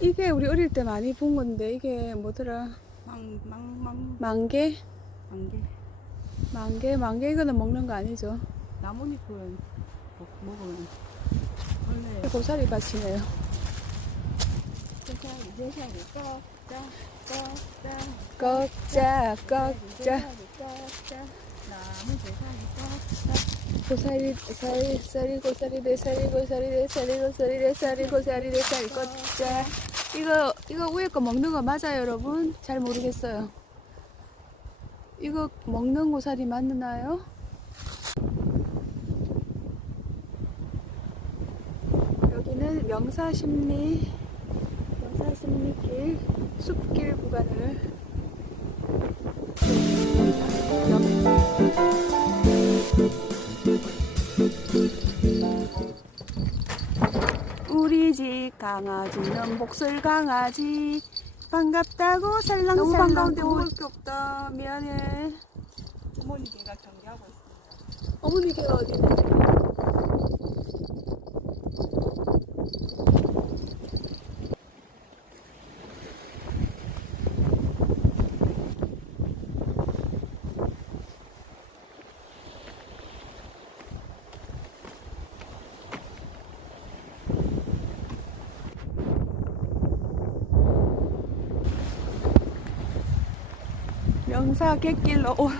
이게 우리 어릴 때 많이 본 건데 이게 뭐더라? 망, 망, 망, 만개? 망개. 만개? 만개 이거는 먹는 거 아니죠? 나뭇잎은 먹- 먹으면 원래 고사리 밭이네요. 꺾자 꺾자 꺾자 꺾자 고사리 쌀 쌀이 고사리 네살이 고사리 네살이 고사리 네살이 고사리 네살이 꺾자 이거 이거 위에 거 먹는 거 맞아요 여러분? 잘 모르겠어요. 이거 먹는 고사리 맞나요? 여기는 명사심리 명사심리길 숲길 구간을 우리 집 강아지는 목술 강아지. 반갑다고 살랑살랑 너무 반가운데 고- 먹을 게 없다. 미안해. 어머니 개가 경계하고 있습니다. 어머니 걔가 어디 있는데 명사 갯길로 오-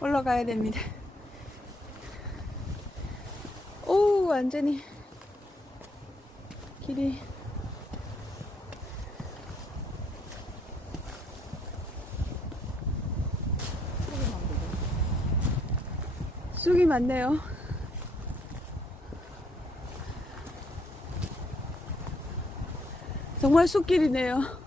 올라가야 됩니다. 오, 완전히 길이 쑥이 많네요. 정말 쑥길이네요.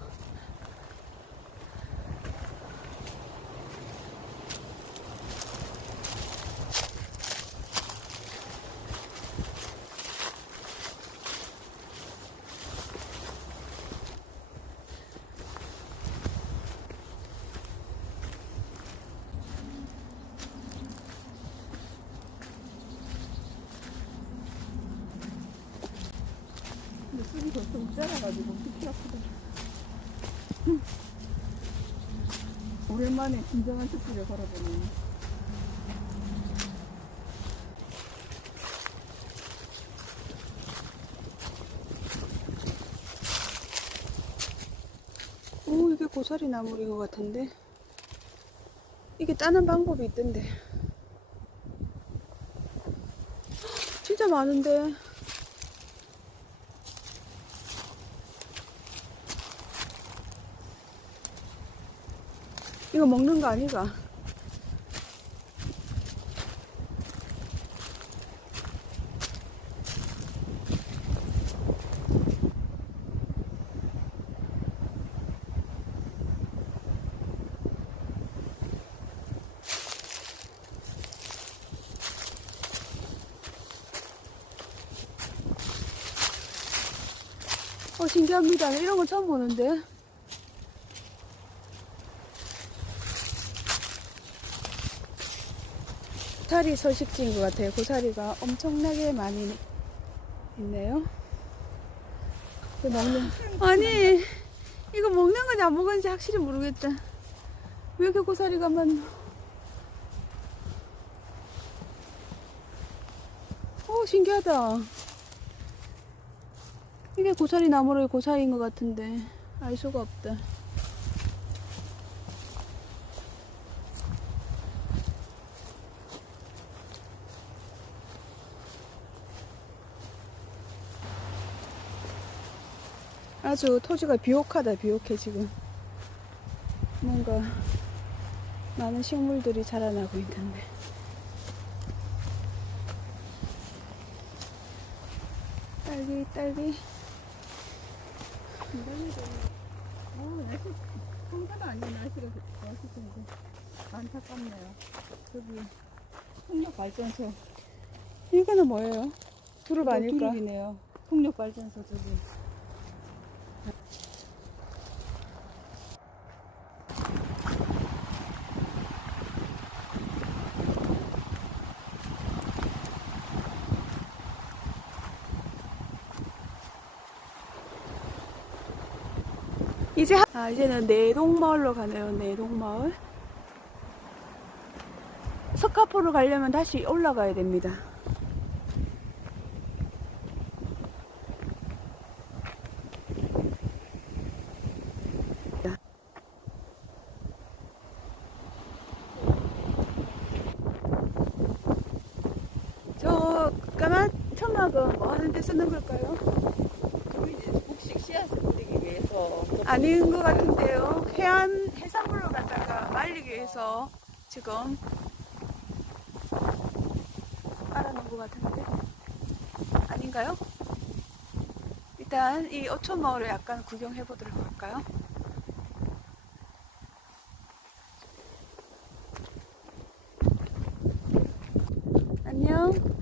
벌써 웃자라가지고 피피 아프다 오랜만에 진정한 숲길을 걸어보네 오, 이게 고사리 나물인 것 같은데. 이게 따는 방법이 있던데. 진짜 많은데. 이거 먹는 거 아니가? 어, 신기합니다. 이런 거 처음 보는데. 고사리 서식지인 것 같아요. 고사리가 엄청나게 많이 있네요. 먹는, 아니, 이거 먹는 건지 안 먹는지 확실히 모르겠다. 왜 이렇게 고사리가 많나? 오, 신기하다. 이게 고사리 나무의 고사리인 것 같은데 알 수가 없다. 아주 토지가 비옥하다 비옥해 지금. 뭔가 많은 식물들이 자라나고 있는데. 딸기 딸기. 어 날씨 평소가 아닌 날씨가 텐데 안타깝네요. 저기 풍력 발전소. 이거는 뭐예요? 두릅 아닐까? 두릅이네요. 풍력 발전소 저기 이제 하- 아 이제는 내동마을로 가네요. 내동마을. 석가포로 가려면 다시 올라가야 됩니다. 까만 천막은 뭐 하는데 쓰는 걸까요? 저희는 북식 씨앗을 뿌리기 위해서 아닌 것 같은데요. 해안 해산물로 갖다가 말리기 위해서 지금 깔아놓은 것 같은데 아닌가요? 일단 이 어촌 마을을 약간 구경해 보도록 할까요? 안녕.